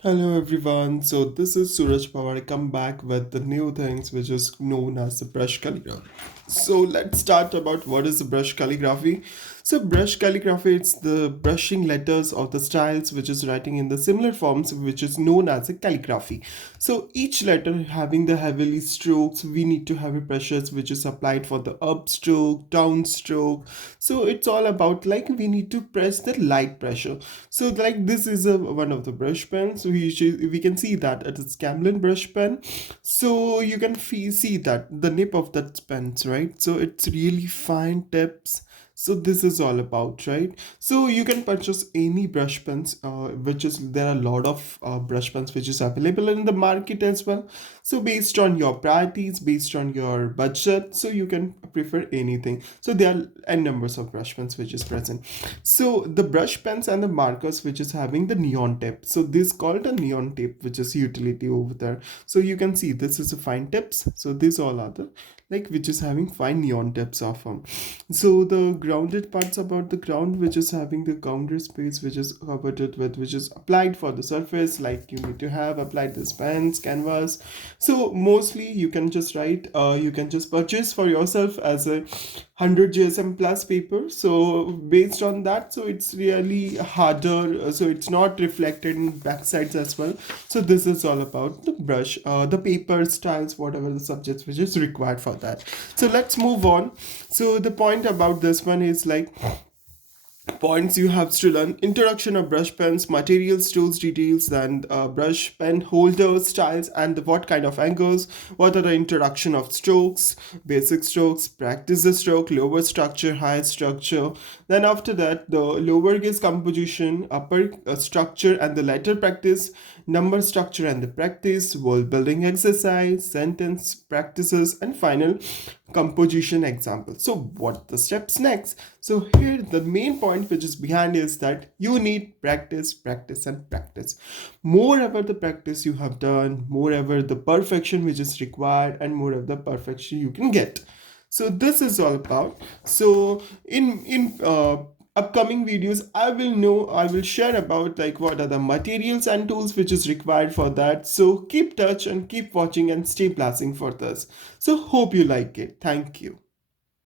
Hello everyone. So this is Suraj Pawar. I come back with the new things which is known as the brush calligraphy. So let's start about what is the brush calligraphy. So brush calligraphy it's the brushing letters or the styles which is writing in the similar forms which is known as a calligraphy. So each letter having the heavily strokes, we need to have a pressures which is applied for the up stroke, down stroke. So it's all about like we need to press the light pressure. So like this is a one of the brush pens. We can see that it is Camlin brush pen. So you can see that the nip of that pens, right? So it's really fine tips. So this is all about, right? So you can purchase any brush pens, which is there are a lot of brush pens which is available in the market as well. So based on your priorities, based on your budget, so you can prefer anything. So there are n numbers of brush pens which is present. So the brush pens and the markers which is having the neon tip. So this called a neon tip which is utility over there. So you can see this is a fine tips. So these all are the like which is having fine neon tips of them. So the grounded parts about the ground which is having the counter space which is covered it with which is applied for the surface like you need to have applied this pens canvas. So mostly you can just write you can just purchase for yourself as a 100 GSM plus paper. So based on that, so it's really harder. So it's not reflected in backsides as well. So this is all about the brush, the paper styles, whatever the subjects which is required for that. So let's move on. So the point about this one is like points you have to learn: introduction of brush pens, materials, tools, details, then brush pen holders, styles, and what kind of angles, what are the introduction of strokes, basic strokes, practice the stroke, lower structure, higher structure. Then after that the lowercase composition, upper structure and the letter practice, number structure and the practice, word building exercise, sentence practices, and final composition example. So what the steps next? So here the main point which is behind is that you need practice, practice, and practice. Moreover the practice you have done, moreover the perfection which is required, and moreover the perfection you can get. So this is all about. So in upcoming videos I will share about like what are the materials and tools which is required for that. So keep touch and keep watching and stay blasting for this. So hope you like it. Thank you.